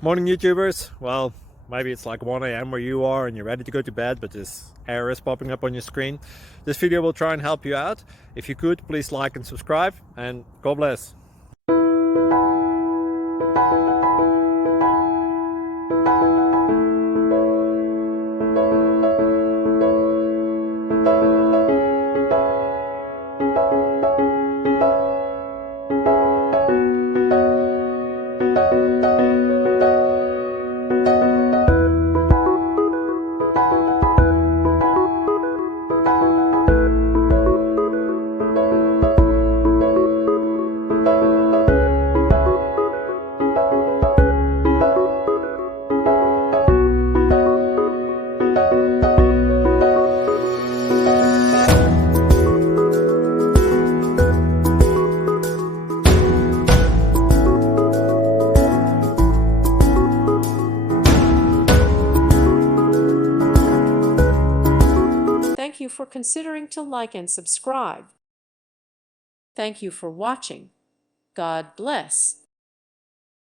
Morning, YouTubers. Well, maybe it's like 1 a.m. where you are and you're ready to go to bed, but this error is popping up on your screen. This video will try and help you out. If you could, please like and subscribe, and God bless. Thank you for considering to like and subscribe. Thank you for watching. God bless.